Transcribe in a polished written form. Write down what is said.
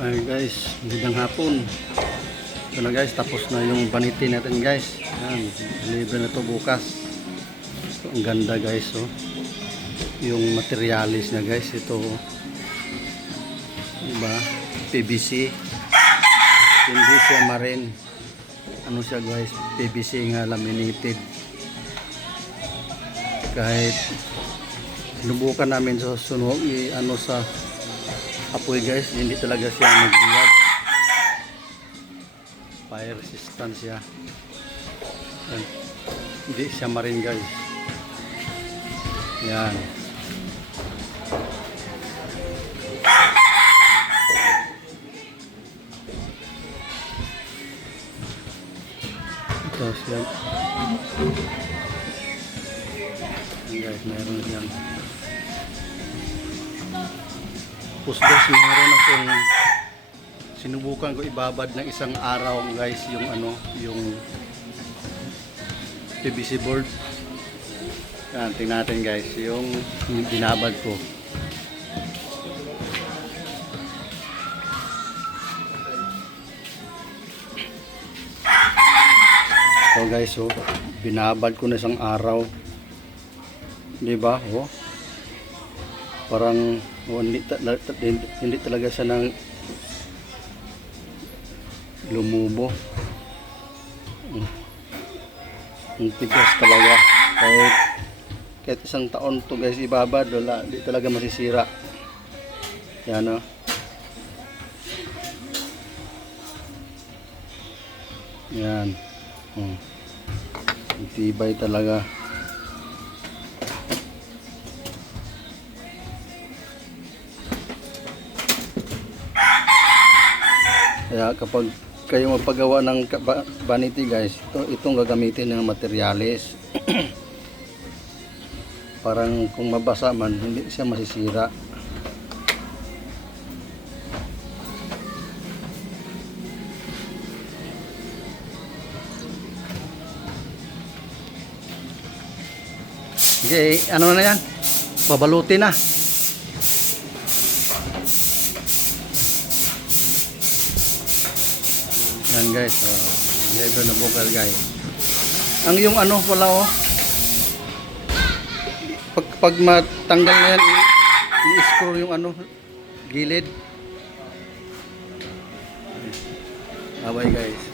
Ay guys, magandang hapon. Ito na guys, tapos na yung vanity natin guys. Yan, deliver na to bukas. So, ang ganda guys, oh. Yung materialis na guys, ito diba? PVC. Hindi siya marine. Ano siya guys? PVC nga laminated. Kahit sinubukan namin sa sunog, ano sa apoy guys, hindi talaga siya magliyab. Fire resistant siya. Yan. Hindi siya marine guys. Yan. Ito siya. Yan guys, mayroon yan. Tapos guys, meron akong sinubukan ko ibabad ng isang araw guys yung ano, yung PVC board. Yan, tingnan natin guys yung binabad ko. So guys, so binabad ko na isang araw. 'Di ba? Oh. Parang hindi talaga siya nang lumubo. Ang tigas talaga. Kahit isang taon to guys ibabad, wala, hindi talaga masisira. Yan o. Yan. Ang tibay talaga. Kaya kapag kayo magpagawa ng vanity guys, itong gagamitin ng materialis. Parang kung mabasa man, hindi siya masisira. Okay, ano na yan? Babalutin na. Yan guys, level na bukas guys. Ang yung ano pala oh, pag matanggal na yan, i-screw yung ano, gilid. Bye guys.